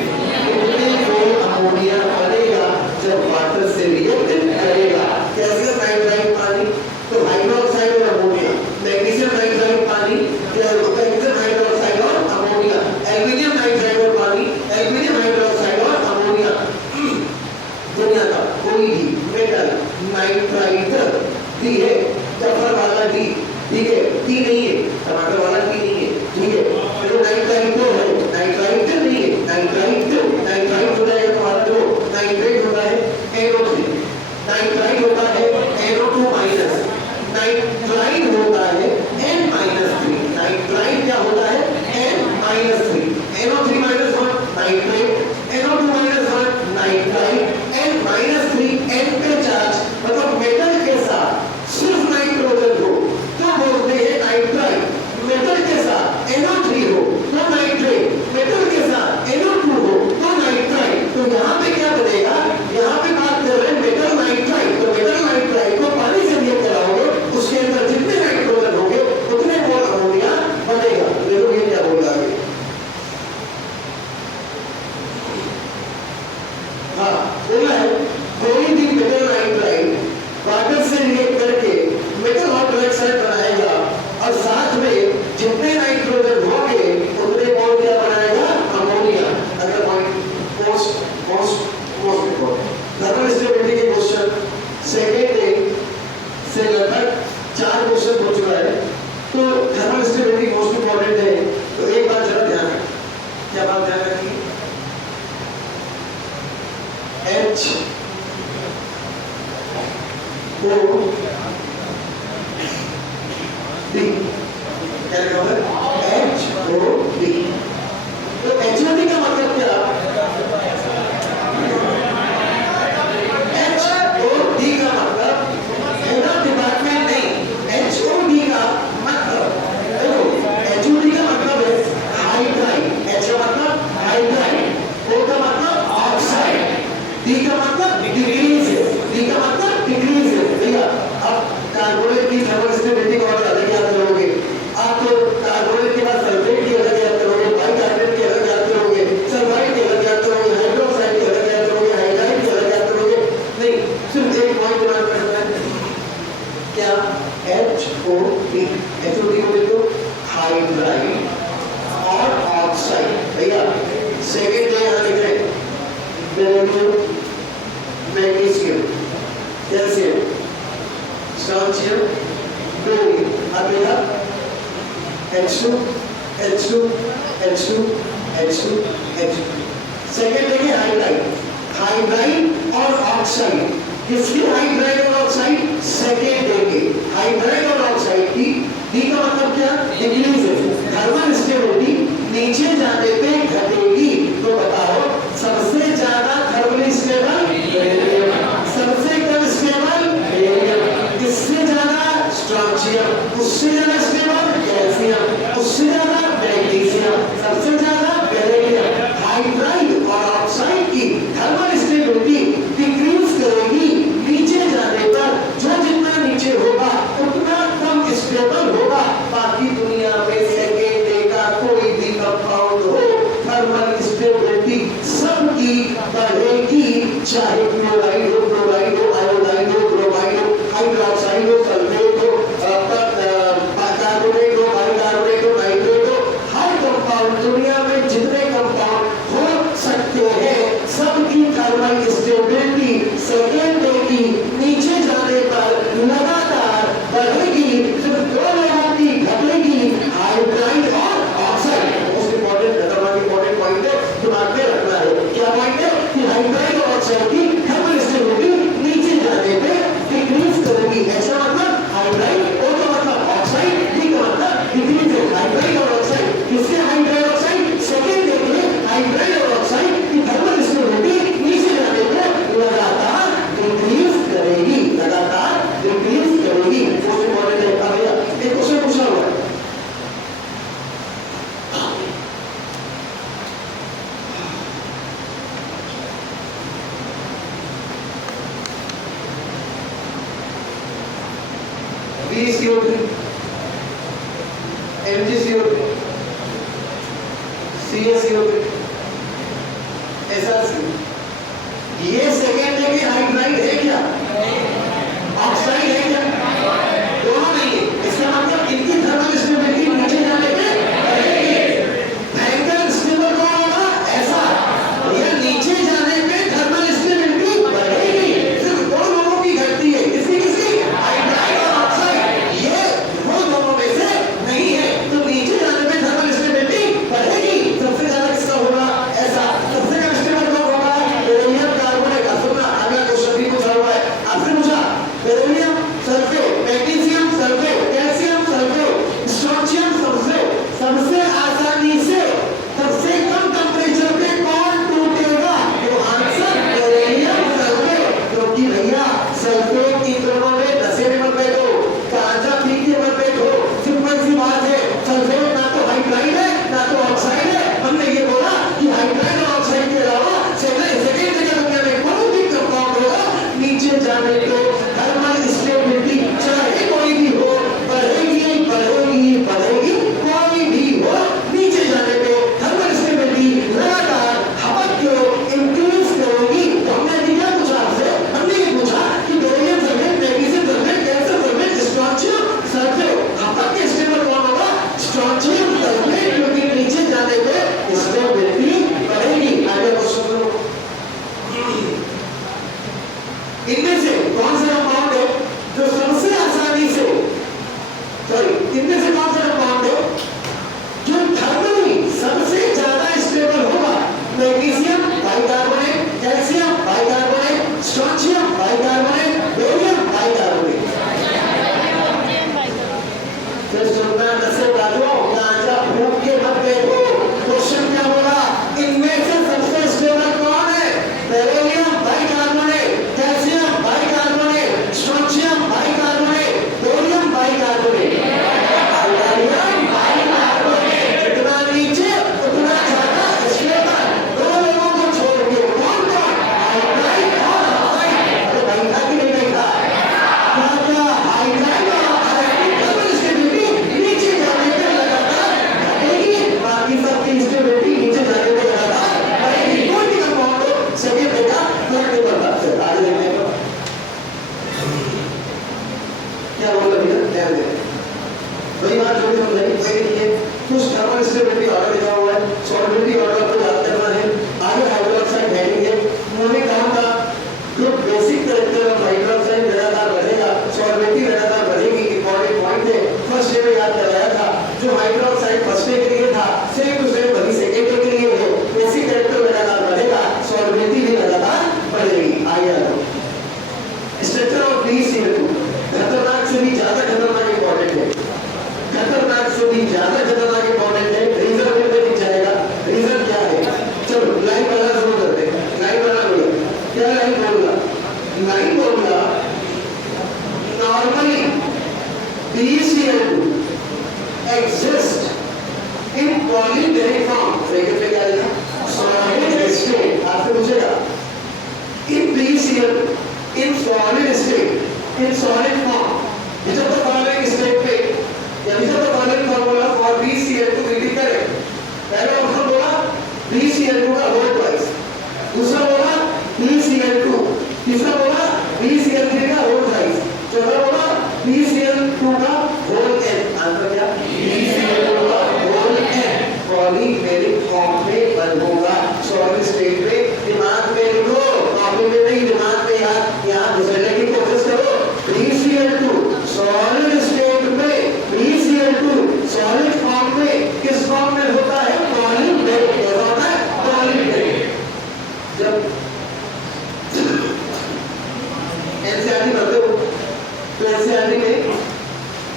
उतने मोल अमोनिया बनेगा जब वाटर से रिएक्ट करेगा। कैल्शियम नाइट्राइड पानी तो हाइड्रोक्साइड और अमोनिया, मैग्नीशियम नाइट्राइड पानी मैग्नीशियम हाइड्रोक्साइड और अमोनिया, एल्युमिनियम नाइट्राइड और पानी एल्युमिनियम हाइड्रोक्साइड और अमोनिया। दुनिया का कोई भी मेटल नाइट्राइड डी है, कपर वाला डी, ठीक है, टी नहीं है, टमाटर वाला टी नहीं है, ठीक है। तो नाइट्राइड तो है, नाइट्राइड नहीं है, नाइट्राइड हो जाएगा तुम्हारा जो नाइट्रेट होता है NO3, नाइट्राइड होता है NO2 माइनस, नाइट्राइड होता है N-3, नाइट्राइड क्या होता है N-3, NO3 minus 1 nitrate, NO2 minus 1 nitride, N-3 N पे चार्ज, मतलब मेटल के साथ सिर्फ नाइट्रोजन हो तो बोलते हैं नाइट्राइड, मेटल के साथ NO3 हो तो नाइट्रेट, मेटल के साथ NO2 हो तो नाइट्राइड। तो यहाँ पे क्या बनेगा, यहाँ पे बात कर रहे हैं मेटल नाइट्राइड, तो मेटल नाइट्राइड को पानी से रिएक्ट कराओगे, उसके अंदर जितने नाइट्रोजन होंगे उतने मोल अमोनिया बनेगा। देखो ये क्या बोल रहा है, हाँ बोला है कोई भी मेटल नाइट्राइड वाटर से रिएक्ट करके मेटल हाइड्रोक्साइड बनाएगा और साथ में जितने नाइट्रोजन होंगे उतने मोल क्या बनाएगा अमोनिया। अगर point most important thermal stability के क्वेश्चन सेकेंड डे से लगभग 4 क्वेश्चन हो चुका है, तो थर्मल स्टेबिलिटी मोस्ट इम्पोर्टेंट है। तो एक बात जरा ध्यान रखें, क्या बात ध्यान रखिए, H O D क्या लिखा हुआ है HOD। तो HOD का मतलब क्या, HOD का मतलब हेड ऑफ डिपार्टमेंट नहीं, HOD का मतलब देखो HOD का मतलब है हाइड्राइड, H का मतलब हाइड्राइड, O का मतलब ऑक्साइड, D का मतलब डिक्रीज है, D का मतलब डिक्रीज है। भैया अब कार्बोनेट की थर्मल स्टेबिलिटी को और अलग याद करोगे आप, तो कार्बोनेट के बाद सल्फेट की अलग याद करोगे, बाइकार्बोनेट की अलग याद करोगे, सल्फाइड की अलग याद करोगे, हाइड्रोक्साइड की अलग याद करोगे, हाइड्राइड की अलग याद करोगे, नहीं सिर्फ एक पॉइंट ध्यान रखना है, क्या HOD, HOD को देखो हाइड्राइड और ऑक्साइड। भैया सेकेंड डे यहाँ लिख रहे हैं beryllium, magnesium, calcium, strontium, beryllium, अब देखा H2 H2 H2 H2 H2। Second देखिए हाइड्राइड, हाइड्राइड और ऑक्साइड, किसकी हाइड्राइड और ऑक्साइड, सेकेंड देंगे हाइड्राइड और ऑक्साइड की। डी का मतलब क्या, डिक्रीज है, थर्मल स्टेबिलिटी नीचे जाने पे घटेगी। तो बताओ सबसे ज्यादा थर्मली स्टेबल बेरिलियम, सबसे कम स्टेबल बेरिलियम, इससे ज्यादा स्ट्रोंशियम, उससे ज्यादा स्टेबल कैल्शियम, उससे ज्यादा मैग्नीशियम, सबसे ज्यादा बेरिलियम। हाइड्राइड और ऑक्साइड की थर्मल स्टेबिलिटी डिक्रीज करेगी नीचे जाने पर, जो जितना नीचे होगा उतना कम स्टेबल होगा। बाकी दुनिया में सेकेंड डे का कोई भी कंपाउंड हो thermal BeCO3, MgCO3, CaCO3, SrC। ये सेकेंड है कि हाइड्राइड है क्या? ऑक्साइड है क्या? दोनों नहीं है। इसका मतलब इनकी थर्मल स्टेबिलिटी नीचे जाने पे बढ़ेगी। भयंकर स्टेबल कौन होगा? ऐसा। या नीचे जाने पे थर्मल स्टेबिलिटी बढ़ेगी। सिर्फ दो लोगों की घटती है। किसकी किसकी? हाइड्राइड और ऑक्साइड। ये वो दोनों में से नहीं है। तो नीचे जाने पे थर्मल स्टेबिलिटी बढ़ेगी। सबसे ज्यादा किसका होगा? ऐसा। सबसे कम स्टेबल कौन होगा? बेरिलियम कार्बोनेट का। सुनना, अगला क्वेश्चन भी पूछा हुआ है आपसे। पूछा beryllium sulphate, magnesium sulphate, calcium sulphate, strontium sulphate सबसे आसानी से सबसे कम टेम्परेचर पे कौन टूटेगा? तो आंसर बेरिलियम सल्फेट। क्योंकि भैया सल्फेट की दोनों में 10 नंबर पे दो, गांजा पी के नंबर पे दो। सिंपल सी बात है। सल्फेट ना तो हाइड्राइड है ना तो ऑक्साइड है। हमने ये बोला कि हाइड्राइड और ऑक्साइड के अलावा सेकेंड जगह दुनिया में कोई भी कंपाउंड होगा नीचे जाने पे थर्मल स्टेबिलिटी चाहे कोई भी हो बढ़ेगी बढ़ेगी बढ़ेगी। कोई भी हो नीचे जाने पे थर्मल स्टेबिलिटी लगातार हवा को इंक्रीज करेगी। तो हमने अभी क्या पूछा आपसे? हमने ये पूछा कि beryllium sulphate, magnesium sulphate, calcium sulphate, strontium sulphate हवा के स्टेबल कौन होगा? Strontium sulphate. क्योंकि नीचे जाने पे स्टेबिलिटी बढ़ेगी। आगे क्वेश्चन करो। इनमें से कौन सा कंपाउंड है जो सबसे आसानी से इनमें से कौन सा कंपाउंड है जो थर्मली सबसे ज्यादा स्टेबल होगा? Magnesium bicarbonate, calcium bicarbonate, strontium bicarbonate, beryllium bicarbonate. फिर सुनना नसे बाजो, गांजा फूंक के मत बैठो। क्वेश्चन क्या बोला? इनमें से सबसे स्टेबल कौन है? Beryllium bicarbonate, calcium bicarbonate, strontium bicarbonate, beryllium bicarbonate. Beryllium bicarbonate जितना नीचे उतना ज्यादा स्टेबल। दो लोगों को छोड़ के कौन कौन? हाइड्राइड और ऑक्साइड। अरे भाई था कि नहीं देखा? क्या क्या? हाइड्राइड और ऑक्साइड की थर्मल स्टेबिलिटी नीचे जाने पे लगातार घटेगी। बाकी सबकी स्टेबिलिटी नीचे जाने पे लगातार बढ़ेगी। कोई भी कंपाउंड हो सभी बेटा फर्क नहीं पड़ता। चल आगे देखते हैं। क्या बोल रहे हैं? ध्यान दें। वही बात जो भी समझाई वही देखिए। कुछ थर्मल स्टेबिलिटी ऑर्डर लिखा हुआ है, सॉल्युबिलिटी ऑर्डर आपको याद करना है। आगे हाइड्रोक्साइड हेडिंग है। उन्होंने कहा था जो बेसिक कैरेक्टर ऑफ हाइड्रोक्साइड लगातार बढ़ेगा, सॉल्युबिलिटी लगातार बढ़ेगी। इंपॉर्टेंट पॉइंट है। फर्स्ट डे में याद कराया था जो हाइड्रोक्साइड फर्स्ट डे के लिए था सेम टू सेम वही सेकंड डे के लिए है। बेसिक कैरेक्टर लगातार बढ़ेगा, सॉल्युबिलिटी भी लगातार बढ़ेगी। आगे आ जाओ। स्ट्रक्चर ऑफ BeCO2 खतरनाक से भी ज्यादा खतरनाक इंपॉर्टेंट है। खतरनाक से भी ज्यादा खतरनाक इंपॉर्टेंट है। रीजन में दिख जाएगा। रीजन क्या है? चलो लाइन वाला शुरू करते हैं। लाइन वाला बोलो। क्या लाइन बोलूंगा? लाइन बोलूंगा normally BeCO2 exist in polymeric form. Bracket में क्या लिखा? Solid state. आपसे पूछेगा इन BeCO2 in solid state, in solid form, which of the following statement या which of the following formula for BeCO2 will be correct? पहला option बोला BeCO2 का whole twice, दूसरा बोला BeCO2, तीसरा बोला BeCO3 का होल ट्वाइस, चौथा बोला BeCO2 का होल n। आंसर क्या? BeCO2 का होल n पॉलीमेरिक फॉर्म में बन होगा। सॉलिड स्टेट में दिमाग में लिखो, कॉपी में नहीं, दिमाग में याद यहाँ घुसने की कोशिश करो। BeCO2 सॉलिड स्टेट में, BeCO2 सॉलिड फॉर्म में किस फॉर्म में होता है? पॉलीमेरिक। कैसा होता है? पॉलीमेरिक। जब एनसीईआरटी पढ़ते हो तो एनसीईआरटी में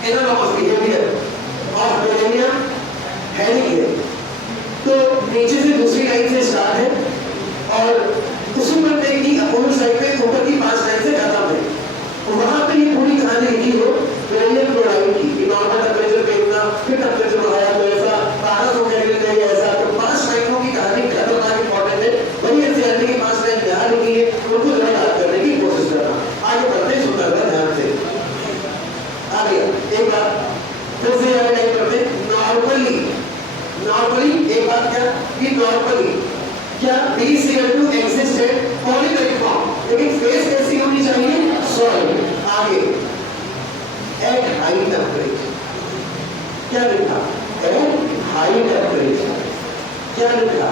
analogous behaviour of beryllium heading है। तो नीचे से दूसरी लाइन से स्टार्ट है और उसी बंदे की अपोजिट साइड पे ऊपर की 5 लाइन से खत्म है। तो वहां पे ये पूरी कहानी लिखी हो बेरिलियम क्लोराइड की। नॉर्मल टेम्परेचर पे इतना, फिर टेम्परेचर बढ़ाया तो ऐसा, 1200 केल्विन पे ऐसा। तो 5 लाइनों की कहानी खतरनाक इंपॉर्टेंट है। वही एनसीईआरटी की 5 लाइन यहाँ लिखी है, उनको जरा याद करने की कोशिश करना। आगे बढ़ते हैं, सुनना ध्यान से। आगे हाई टेम्परेचर। क्या लिखा? At high temperature. क्या लिखा?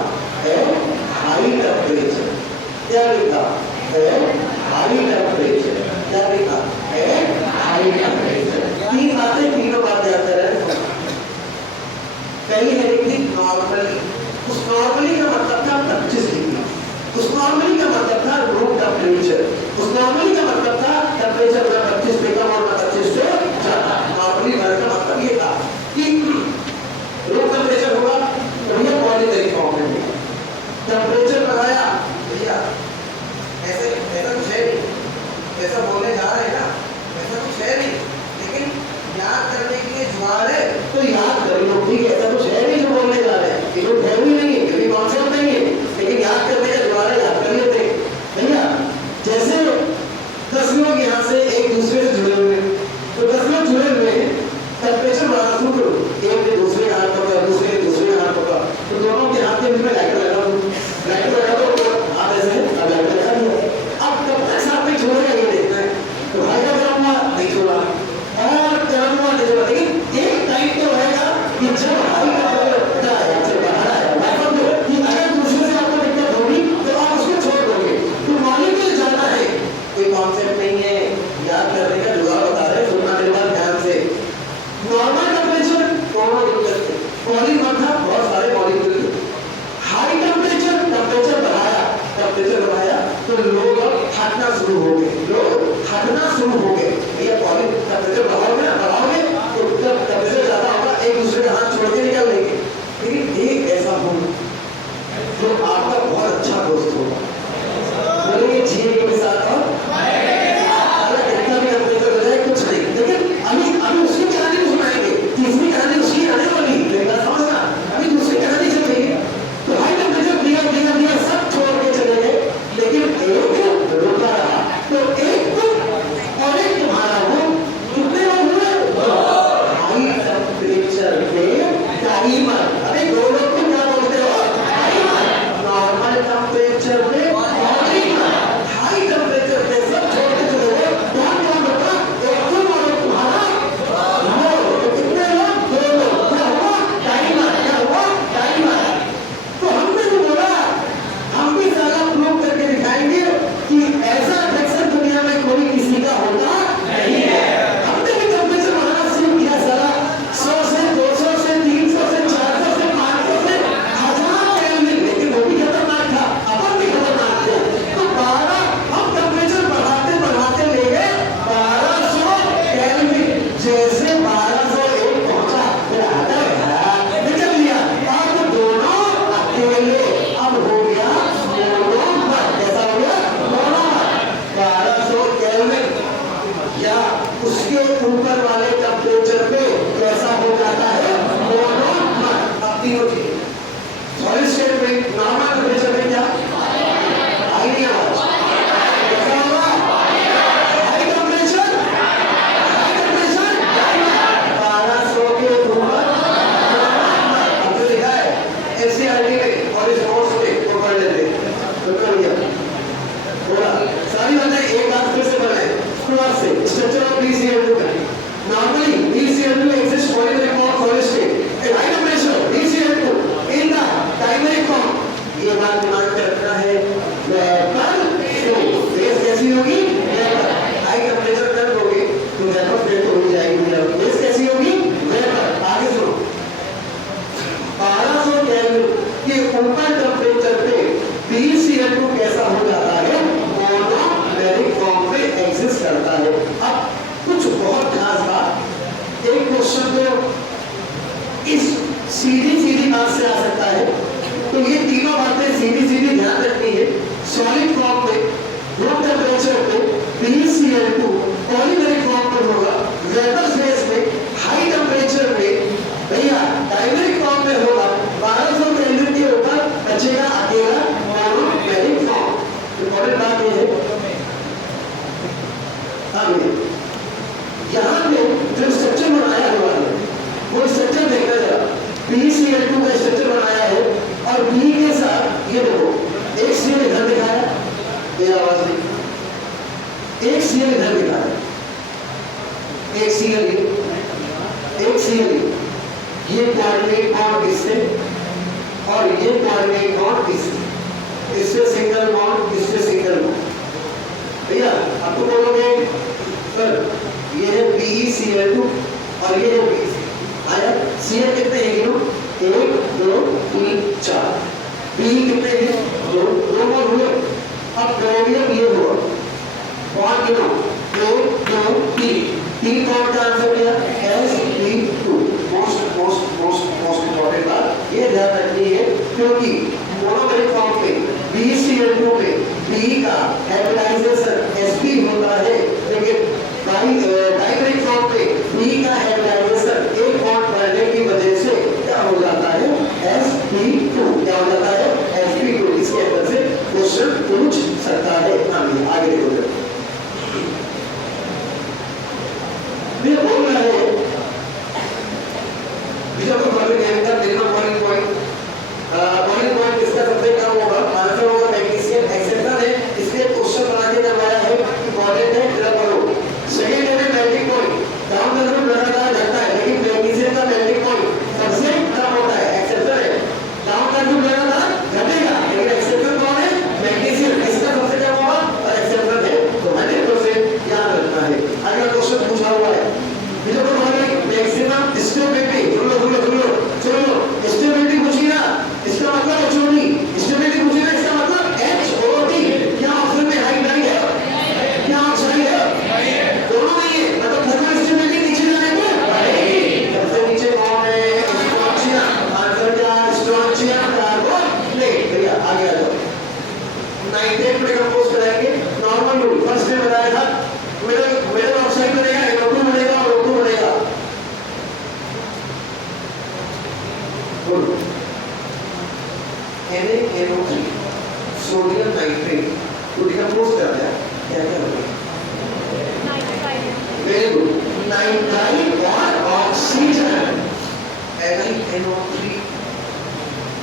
At high temperature. क्या लिखा? At high temperature. क्या लिखा? At high temperature. तीन बातें, तीनों बात याद करें। कहीं है कि नॉर्मली, उस नॉर्मली का मतलब था 25 डिग्री, उस नॉर्मली का मतलब था रूम टेम्परेचर, उस नॉर्मली का मतलब था टेम्परेचर ना 25 से कम और ना 25 से ज्यादा। नॉर्मली वर्ड का मतलब ये था कि रूम टेम्परेचर होगा तो भैया पॉलीमेरिक फॉर्म में होगा। टेम्परेचर बढ़ाया भैया, ऐसे ऐसा कुछ है नहीं, ऐसा बोलने जा रहे हैं ना, ऐसा कुछ है नहीं, लेकिन याद करने के लिए जुगाड़ है तो याद कर लो, ठीक है? ऐसा कुछ है नहीं जो बोलने जा रहे हैं, ये लोग है भी नहीं है, ये भी कॉन्सेप्ट नहीं है, लेकिन याद करने का जुगाड़ है, याद कर लेते हैं भैया। जैसे 10 लोग यहाँ से एक दूसरे से जुड़े हुए, तो 10 लोग जुड़े हुए हैं, टेम्परेचर बढ़ाना शुरू करो, एक ने दूसरे का हाथ पकड़ा, दूसरे ने दूसरे का हाथ पकड़ा, तो दोनों के हाथ के बीच में लाइटर लगा दो, लाइटर लगा दो, हाथ ऐसे अब लाइटर लगा दिया। अब कब तक साथ में छोड़ेगा ये देखना है, तो भाई का गर्म हुआ नहीं छोड़ा और गर्म हुआ नहीं छोड़ा, लेकिन एक टाइम तो रहेगा कि जब हाई का बढ़ा है आपसे बढ़ा है, वाइपर दो कि अगर दूसरे से आपको दिक्कत होगी तो आप उसको छोड़ दोगे, तो मॉलिक्यूल जाना है, कोई कॉन्सेप्ट नहीं है, याद करने का जुगाड़ बता रहे हैं, सुनना मेरे बात ध्यान से। नॉर्मल टेम्परेचर दोनों दिक्कत थे, पॉलीमर था, बहुत सारे मॉलिक्यूल थे। हाई टेम्परेचर, टेम्परेचर बढ़ाया, टेम्परेचर बढ़ाया तो लोग अब हटना शुरू हो गए, लोग हटना शुरू हो गए। भैया पॉली टेम्परेचर बढ़ाओगे ना, बढ़ाओगे तो जब टेम्परेचर ज्यादा होगा एक दूसरे का हाथ छोड़ के निकल लेंगे, लेकिन एक ऐसा हो जो आपका बहुत अच्छा दोस्त होगा, बोलेंगे जिए के साथ और कितना भी टेम्परेचर हो जाए कुछ नहीं, लेकिन अभी उसकी कहानी सुनाएंगे, तीसरी कहानी उसकी आने वाली, लेकिन समझना अभी दूसरी कहानी चल रही है। तो हाई टेम्परेचर दिया दिया दिया सब छोड़ के चले गए, लेकिन एक रुका रहा, तो एक और एक तुम्हारा हो, कितने लोग हुए? हाई टेम्परेचर पे टाइमर, अरे दो लोग को क्या बोलते हो? नॉर्मल टेम्परेचर पे टाइमर, हाई टेम्परेचर पे सब छोड़ के चले गए, क्या क्या बता? एक तुम और एक तुम्हारा हो, तो कितने लोग? दो लोग। क्या हुआ? टाइमर। क्या हुआ? टाइमर। तो हमने भी बोला हम भी साला प्रूव करके दिखाएंगे कि ऐसा रिएक्शन दुनिया में कोई किसी का होता नहीं है। हमने भी टेम्परेचर बढ़ाना शुरू किया साला, 100 से 200 से 300 से 400 से 500 से 1000 केल्विन, लेकिन वो भी खतरनाक था, अपन भी खतरनाक थे। तो 12 हम टेम्परेचर बढ़ाते बढ़ाते ले गए 1200 केल्विन, जैसे 1201 पहुंचा फिर आता है निकल लिया, अब दोनों अकेले, अब हो गया मोनोमर। कैसा हो गया? मोनोमर। 1200 केल्विन या उसके ऊपर वाले टेम्परेचर पे कैसा हो जाता है? मोनोमर। अब तीनों चीजें सॉलिड स्टेट में नॉर्मल टेम्परेचर में क्या आई नहीं आवाज, कैसा होगा? हाई टेम्परेचर, हाई टेम्परेचर 1200 के ऊपर अब तो लिखा है एनसीईआरटी में और इस कोर्स में वो पढ़ लेते तो कर लिया बोला सारी बातें एक बात फिर से पढ़े शुरुआत से। स्ट्रक्चर ऑफ BCl2 का normally BCl2 exist polymeric form solid state at high temperature, BCl2 in the dimeric form, ये बात दिमाग में रखना है। वेपर फ्लो फेस कैसी होगी? वेपर। हाई टेम्परेचर कर दोगे तो वेपर फ्लो तो हो जाएगी, फेस कैसी होगी? वेपर। आगे सुनो, 1200 केल्विन के ऊपर टेम्परेचर पे BCl2 कैसा हो जाता है? मोनोमेरिक फॉर्म पे एग्जिस्ट करता है। अब कुछ बहुत खास बात, एक क्वेश्चन तो इस सीधी सीधी बात से आ सकता है, तो ये तीनों बातें सीधी सीधी ध्यान रखनी है। सॉलिड फॉर्म पे रूम टेम्परेचर पे BCl2 पॉलीमेरिक फॉर्म पे होगा, वेपर फेज में हाई टेम्परेचर पे भैया डायमेरिक फॉर्म में होगा, 1200 केल्विन के ऊपर बचेगा अकेला मोनोमेरिक फॉर्म। इंपॉर्टेंट बात ये है, यहाँ पे जो स्ट्रक्चर बनाया हुआ है वो स्ट्रक्चर देखना जरा, BCl2 का स्ट्रक्चर बनाया है और B के साथ ये देखो एक सीएल इधर दिखाया, ये आवाज नहीं, एक सीएल इधर दिखाया, एक सीएल एक Cl, ये कोऑर्डिनेट बॉन्ड इससे और ये कोऑर्डिनेट बॉन्ड इससे, इससे सिंगल बॉन्ड, इससे सिंगल बॉन्ड। भैया आपको बोलोगे सर ये है BeCl2 और ये है BeC, आया Cl कितने हैं गिनो, 1 2 3 4, Be कितने हैं, 2 और हुए। अब क्रोमियम ये हुआ बॉन्ड गिनो, 1 2 3 बॉन्ड का आंसर क्या, Sp2। मोस्ट इंपॉर्टेंट बात ये ध्यान रखनी है, क्योंकि मोनोमेरिक फॉर्म में BeCl2 में B का हाइब्रिडाइजेशन Sp होता है, लेकिन डाइमेरिक फॉर्म में B का हाइब्रिडाइजेशन एक बॉन्ड बढ़ने की वजह से क्या हो जाता है, Sp2। क्या हो जाता है, Sp2। इसके अंदर से क्वेश्चन पूछ सकता है। आगे देखो, ये बोल रहा है पॉइंट इसका सबसे कम होगा, आंसर होगा मैग्नीशियम। एक्सेप्शन है, इसलिए क्वेश्चन बना के करवाया है, इंपॉर्टेंट है, फिर करो। सेकंड है मेल्टिंग पॉइंट, डाउन का ग्रुप लगातार घटता है, लेकिन मैग्नीशियम का मेल्टिंग पॉइंट सबसे कम होता है। एक्सेप्शन है, डाउन का ग्रुप लगातार घटेगा, लेकिन एक्सेप्शन कौन है, मैग्नीशियम, इसका सबसे कम होगा और एक्सेप्शन है, तो 100% याद रखना है। अगला क्वेश्चन पूछा हुआ है, ये जो हमारी मैक्सिमम स्टेबिलिटी, सुनो स्टेबिलिटी पूछी ना, इसका मतलब HOD, स्टेबिलिटी पूछी ना, इसका मतलब HOD। क्या ऑप्शन में हाइट नहीं है, क्या ऑप्शन है, दोनों नहीं है, मतलब थर्मल स्टेबिलिटी नीचे जाने को सबसे नीचे कौन है, स्ट्रोंशियम। आंसर क्या, स्ट्रोंशियम कार्बोनेट। भैया आगे आ जाओ, नाइट्रेट में कंपोज कराएंगे, नॉर्मल रूल फर्स्ट में बताया था, मिडल ऑक्साइड बनेगा, NO2 बनेगा और O2 बनेगा। NaNO3 सोडियम नाइट्रेट को डिकम्पोज कर दिया, क्या क्या होगा, वेरी गुड, नाइट्राइल और ऑक्सीजन, NaNO3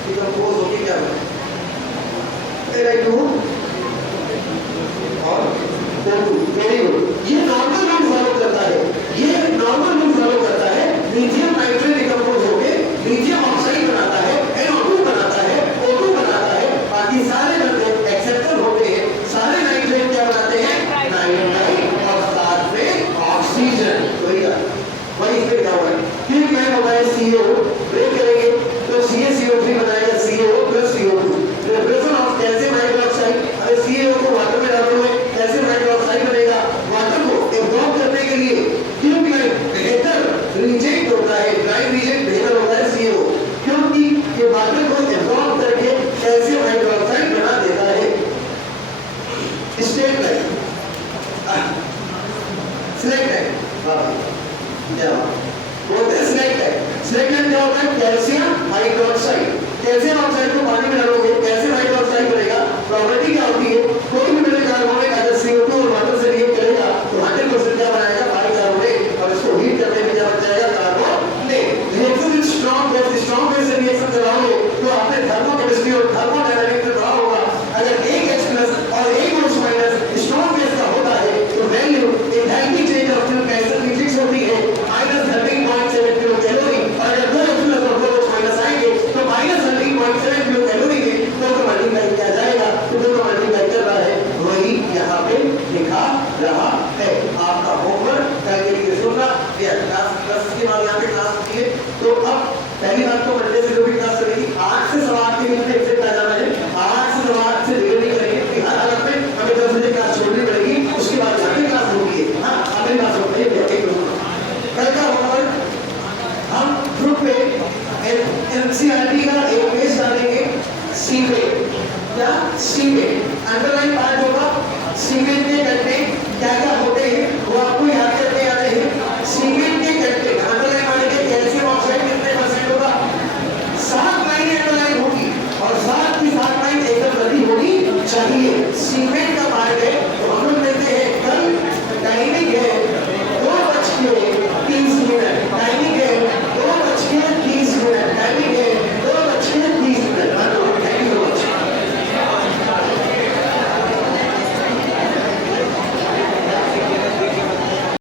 डिकम्पोज होके क्या बना, Ni2 और O2। वेरी गुड, ये नॉर्मल रूल फॉलो करता है, ये नॉर्मल रूल फॉलो करता है। लिथियम नाइट्रेट डिकम्पोज होके लिथियम ऑक्साइड बनाता है, NO2 बनाता है, O2 बनाता है, बाकी सारे बनते एक्सेप्टर होते हैं, सारे नाइट्रेट क्या बनाते हैं, नाइट्राइल और साथ में ऑक्सीजन। वही फिर क्या हुआ, फिर क्या होगा, CO ब्रेक करेंगे तो CaCO3 बनाएगा, CO plus CO2, repression of calcium hydroxide. अरे CaO को वाटर में डालोगे, कैल्शियम हाइड्रोक्साइड बनेगा, वाटर को एब्जॉर्ब करने के लिए ट्यूबलाइन बेहतर रिजेक्ट होता है, ड्राई रिजेक्ट बेहतर होता है CO, क्योंकि ये वाटर को एब्जॉर्ब करके कैल्शियम हाइड्रोक्साइड बना देता है। स्टेट लाइन, सिलेक्ट लाइन, क्या बोलते हैं सिलेक्ट लाइन। सिलेक्ट लाइन क्या होता है, कैल्शियम हाइड्रोक्साइड, कैल्शियम ऑक्साइड को पानी में डालोगे, कैल्शियम हाइड्रोक्साइड बनेगा। प्रॉपर्टी क्या होती है, कोई भी मिनरल कार्बोनेट अगर CO2 और वाटर से रिएक्ट करेगा तो 100% क्या बनाएगा, बाइकार्बोनेट, और इसको हीट करने में क्या बन जाएगा, carbonate. Reaction with strong base से रिएक्शन कराओगे तो आपने थर्मोकेमिस्ट्री और थर्मोडायनामिक्स में पढ़ा होगा, अगर एक H+ और एक OH- स्ट्रांग बेस का होता है तो value enthalpy change of fuel कैसे फिक्स होती है, -13.7 किलो कैलोरी, और अगर दो H+ और दो OH- आएंगे तो -13.7 किलो कैलोरी में दो का मल्टीप्लाई किया जाएगा, तो दो का मल्टीप्लाई कर रहा है, वही यहाँ पे लिखा रहा है।